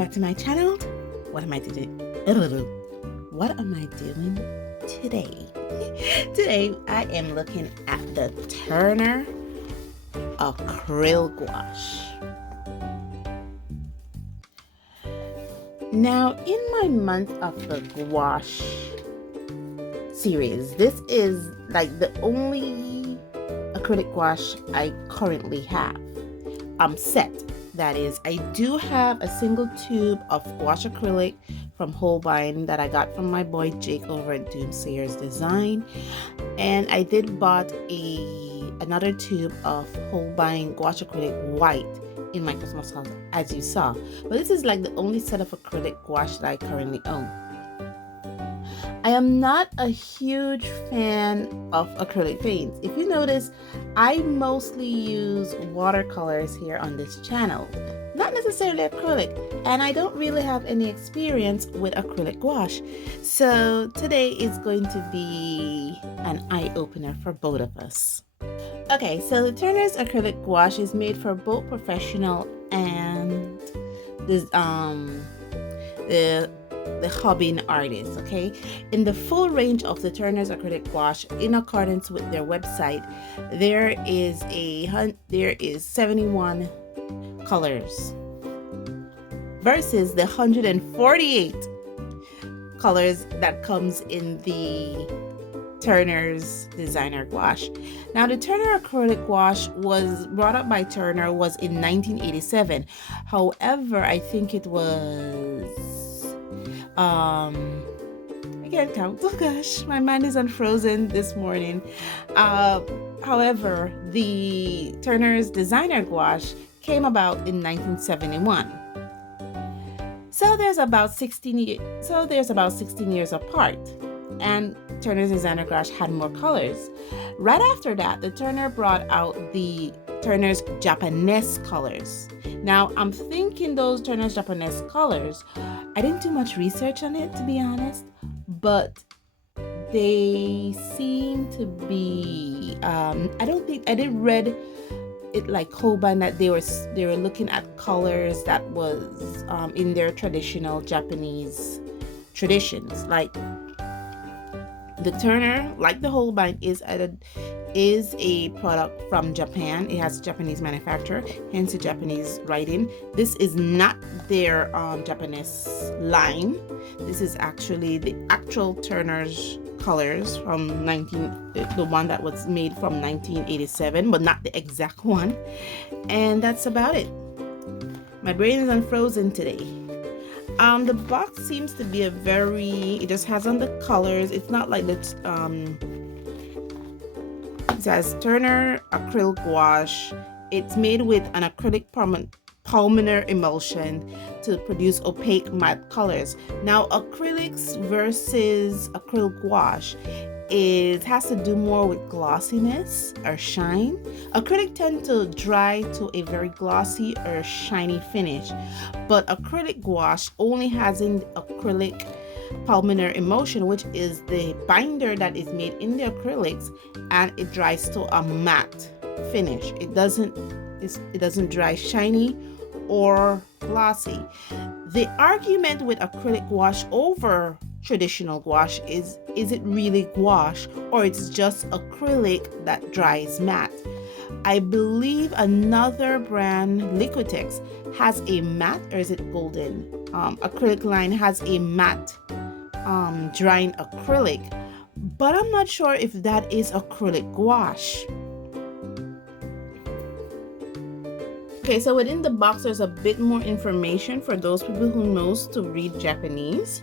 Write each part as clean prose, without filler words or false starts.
back to my channel. What am I doing? What am I doing today? Today I am looking at the Turner Acryl Gouache. Now, in my month of the gouache series, this is like the only acrylic gouache I currently have. Set. That is, I do have a single tube of gouache acrylic from Holbein that I got from my boy Jake over at Doomsayer's Design, and I did bought another tube of Holbein gouache acrylic white in my Christmas house, as you saw. But this is like the only set of acrylic gouache that I currently own. I am not a huge fan of acrylic paints. If you notice, I mostly use watercolors here on this channel, not necessarily acrylic, and I don't really have any experience with acrylic gouache. So today is going to be an eye-opener for both of us. Okay, so the Turner's acrylic gouache is made for both professional and the hobbying artists. Okay, in the full range of the Turner's acrylic gouache, in accordance with their website, there is 71 colors versus the 148 colors that comes in the Turner's designer gouache. Now, the Turner acrylic gouache was brought up by Turner was in 1987. However, I think it was I can't count. Oh gosh, my mind is unfrozen this morning. However, the Turner's designer gouache came about in 1971. So there's about 16 years apart, and Turner's designer gouache had more colors. Right after that, the Turner brought out the Turner's Japanese colors. Now, I'm thinking those Turner's Japanese colors, I didn't do much research on it, to be honest, but they seem to be, I didn't read it like Holbein that they were looking at colors that was in their traditional Japanese traditions. Like the Turner, like the Holbein, is a product from Japan. It has a Japanese manufacturer, hence the Japanese writing. This is not their Japanese line. This is actually the actual Turner's colors from the one that was made from 1987, but not the exact one. And that's about it. My brain is unfrozen today. The box seems to be it just has on the colors. It's not like it says Turner Acryl Gouache. It's made with an acrylic polymer emulsion to produce opaque matte colors. Now, acrylics versus acryl gouache, it has to do more with glossiness or shine. Acrylic tend to dry to a very glossy or shiny finish, but acrylic gouache only has an acrylic polymer emulsion, which is the binder that is made in the acrylics, and it dries to a matte finish. It doesn't dry shiny or glossy. The argument with acrylic gouache over traditional gouache is it really gouache, or it's just acrylic that dries matte? I believe another brand, Liquitex, has a matte, or is it Golden? Acrylic line has a matte drying acrylic, but I'm not sure if that is acrylic gouache. Okay, so within the box there's a bit more information for those people who knows to read Japanese.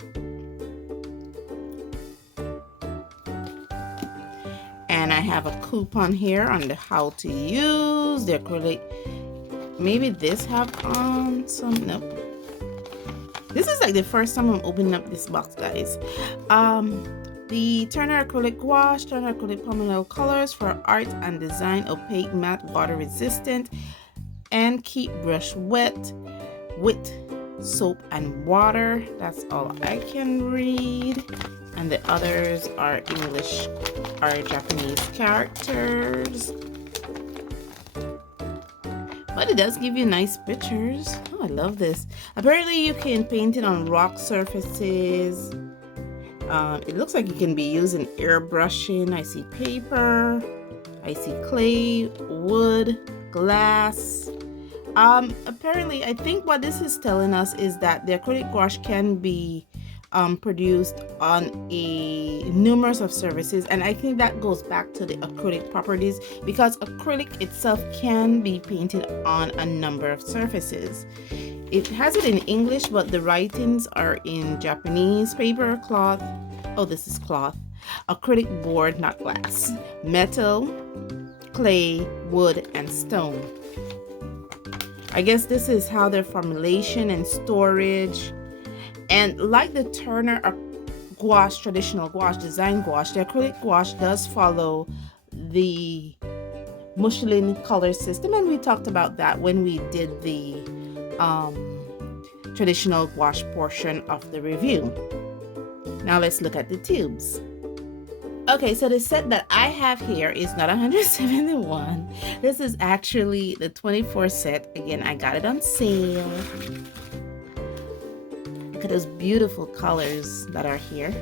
And I have a coupon here on the how to use the acrylic. Maybe this have some, nope. This is like the first time I'm opening up this box, guys. The Turner Acrylic Gouache, Turner Acrylic Polymer Colors for art and design, opaque, matte, water resistant, and keep brush wet with soap and water. That's all I can read. And the others are English or Japanese characters. But it does give you nice pictures. Oh, I love this. Apparently you can paint it on rock surfaces. It looks like it can be used in airbrushing. I see paper, I see clay, wood, glass. Apparently, I think what this is telling us is that the acrylic gouache can be produced on a numerous of surfaces, and I think that goes back to the acrylic properties, because acrylic itself can be painted on a number of surfaces. It has it in English, but the writings are in Japanese. Paper, cloth, oh, this is cloth, acrylic board, not glass, metal, clay, wood, and stone. I guess this is how their formulation and storage. And like the Turner gouache, traditional gouache, design gouache, the acrylic gouache does follow the Michelin color system, and we talked about that when we did the traditional gouache portion of the review. Now let's look at the tubes. Okay, so the set that I have here is not 171. This is actually the 24 set. Again, I got it on sale. Look at those beautiful colors that are here.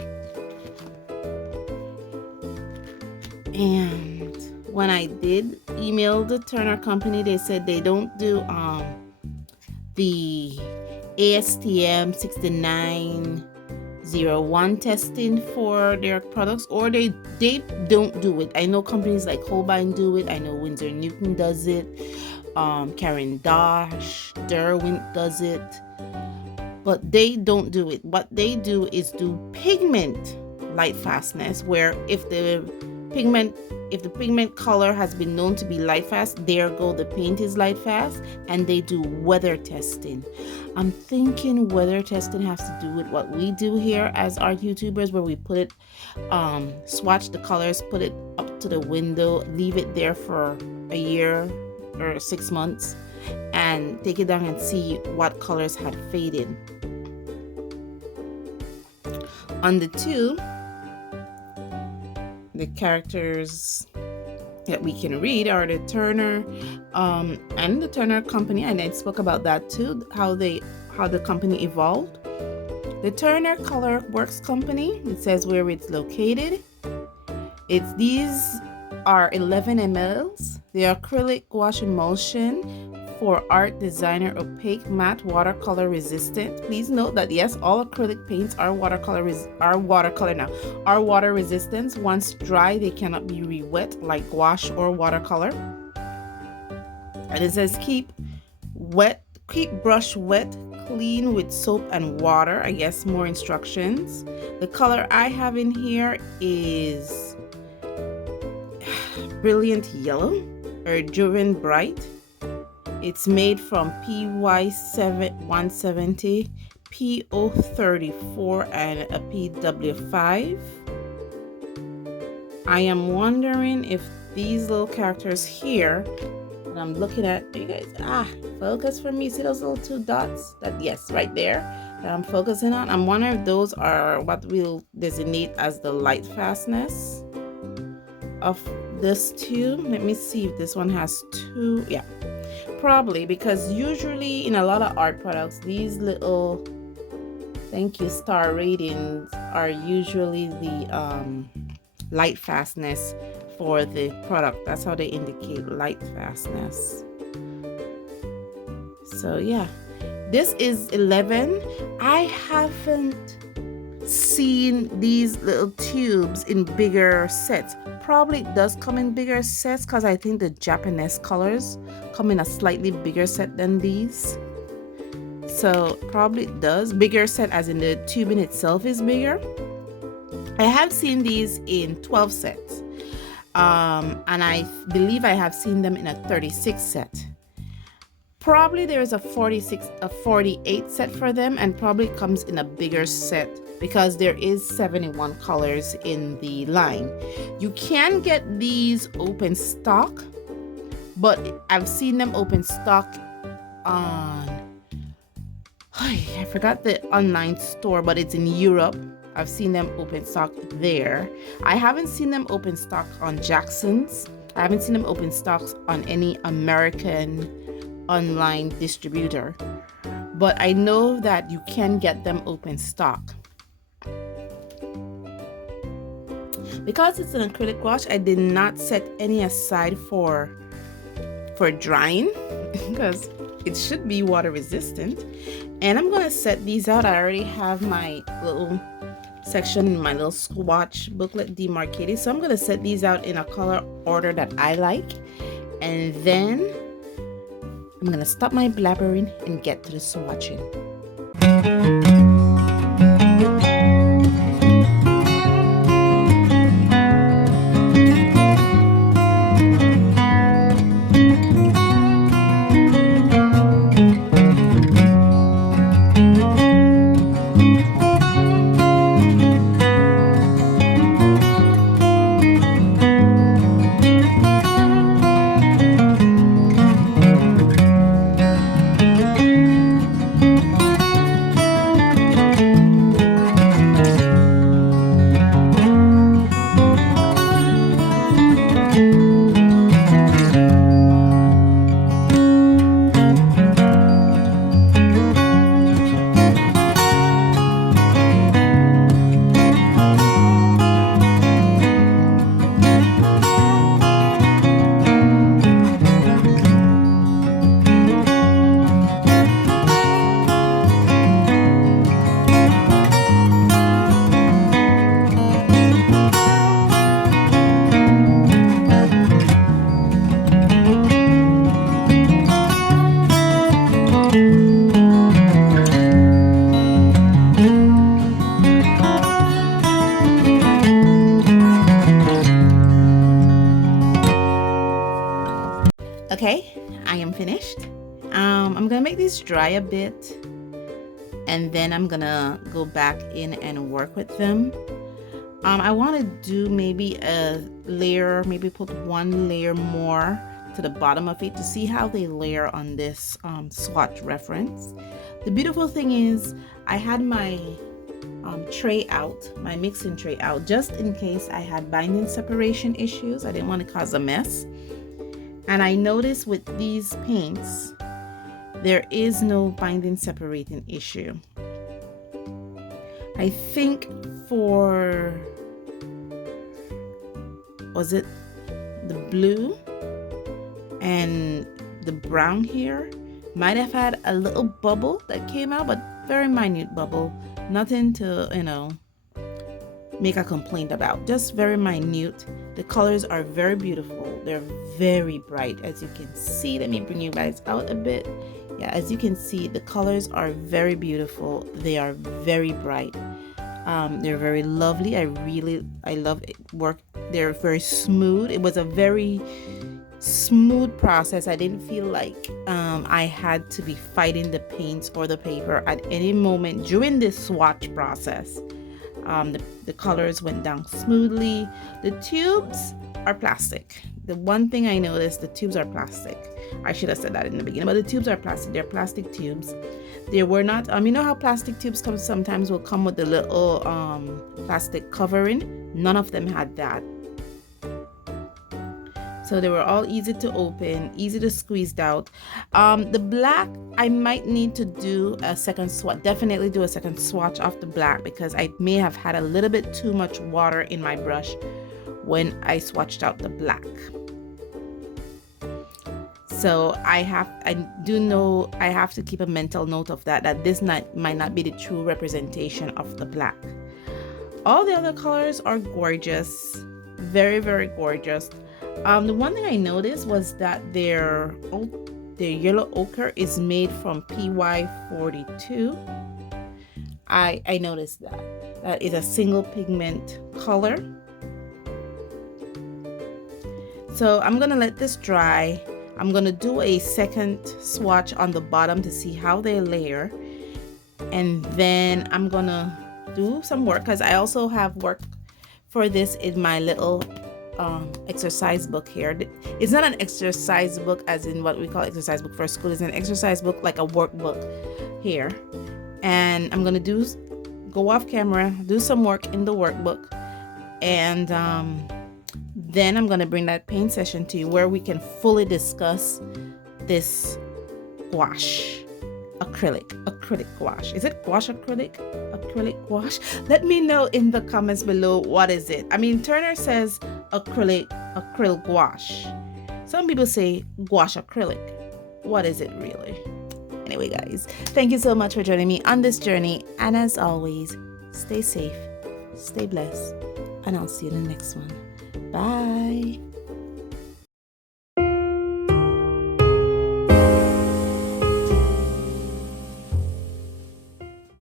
And when I did email the Turner company, they said they don't do the ASTM 6901 testing for their products, or they don't do it. I know companies like Holbein do it. I know Winsor Newton does it. Caran d'Ache, Derwent does it. But they don't do it. What they do is do pigment light fastness, where if the pigment color has been known to be light fast, there go the paint is light fast, and they do weather testing. I'm thinking weather testing has to do with what we do here as art YouTubers, where we put it, swatch the colors, put it up to the window, leave it there for a year or 6 months, and take it down and see what colors had faded. On the tube, the characters that we can read are the Turner and the Turner company, and I spoke about that too, how the company evolved. The Turner Color Works Company, it says where it's located. These are 11 mLs. The acrylic gouache emulsion for art designer, opaque, matte, watercolor resistant. Please note that yes, all acrylic paints are water resistant. Once dry, they cannot be re-wet like gouache or watercolor. And it says keep brush wet, clean with soap and water. I guess more instructions. The color I have in here is brilliant yellow or Juven Bright. It's made from PY170, PO34, and a PW5. I am wondering if these little characters here that I'm looking at, you guys, focus for me. See those little 2 dots? Yes, right there that I'm focusing on. I'm wondering if those are what we'll designate as the light fastness of this tube. Let me see if this one has 2. Yeah. Probably, because usually in a lot of art products, these little thank you star ratings are usually the light fastness for the product. That's how they indicate light fastness. So yeah, this is 11. I haven't seen these little tubes in bigger sets. Probably it does come in bigger sets, because I think the Japanese colors come in a slightly bigger set than these. So probably it does. Bigger set as in the tubing itself is bigger. I have seen these in 12 sets. And I believe I have seen them in a 36 set. Probably there is a 48 set for them, and probably comes in a bigger set, because there is 71 colors in the line. You can get these open stock, but I've seen them open stock on, I forgot the online store, but it's in Europe. I've seen them open stock there. I haven't seen them open stock on Jackson's. I haven't seen them open stocks on any American online distributor, but I know that you can get them open stock. Because it's an acrylic gouache, I did not set any aside for drying because it should be water resistant. And I'm gonna set these out. I already have my little section in my little swatch booklet demarcated, so I'm gonna set these out in a color order that I like, and then I'm gonna stop my blabbering and get to the swatching. Okay, I am finished. I'm gonna make these dry a bit, and then I'm gonna go back in and work with them. I want to do maybe a layer, maybe put one layer more to the bottom of it to see how they layer on this swatch reference. The beautiful thing is I had my tray out, my mixing tray out, just in case I had binding separation issues. I didn't want to cause a mess. And I noticed with these paints, there is no binding separating issue. I think for, was it the blue and the brown here, might have had a little bubble that came out, but very minute bubble, nothing to, make a complaint about, just very minute. The colors are very beautiful. They're very bright, as you can see. Let me bring you guys out a bit. Yeah, as you can see, the colors are very beautiful. They are very bright. They're very lovely. I love it. They're very smooth. It was a very smooth process. I didn't feel like I had to be fighting the paints or the paper at any moment during this swatch process. The colors went down smoothly. The tubes are plastic. The one thing I noticed, the tubes are plastic. I should have said that in the beginning, but the tubes are plastic. They're plastic tubes. They were not, you know how plastic tubes sometimes will come with the little plastic covering? None of them had that. So they were all easy to open, easy to squeeze out. The black, I might need to do a second swatch, definitely do a second swatch of the black, because I may have had a little bit too much water in my brush when I swatched out the black. So I do know I have to keep a mental note of that this might not be the true representation of the black. All the other colors are gorgeous, very, very gorgeous. The one thing I noticed was that their yellow ochre is made from PY42. I noticed that is a single pigment color. So I'm gonna let this dry. I'm gonna do a second swatch on the bottom to see how they layer, and then I'm gonna do some work, because I also have work for this in my little exercise book here. It's not an exercise book as in what we call exercise book for school. It's an exercise book, like a workbook here, and I'm gonna go off camera, do some work in the workbook, and then I'm gonna bring that paint session to you where we can fully discuss this gouache. Acrylic gouache. Is it gouache acrylic? Acrylic gouache? Let me know in the comments below, what is it? I mean, Turner says acryl gouache. Some people say gouache acrylic. What is it really? Anyway, guys, thank you so much for joining me on this journey. And as always, stay safe, stay blessed, and I'll see you in the next one. Bye.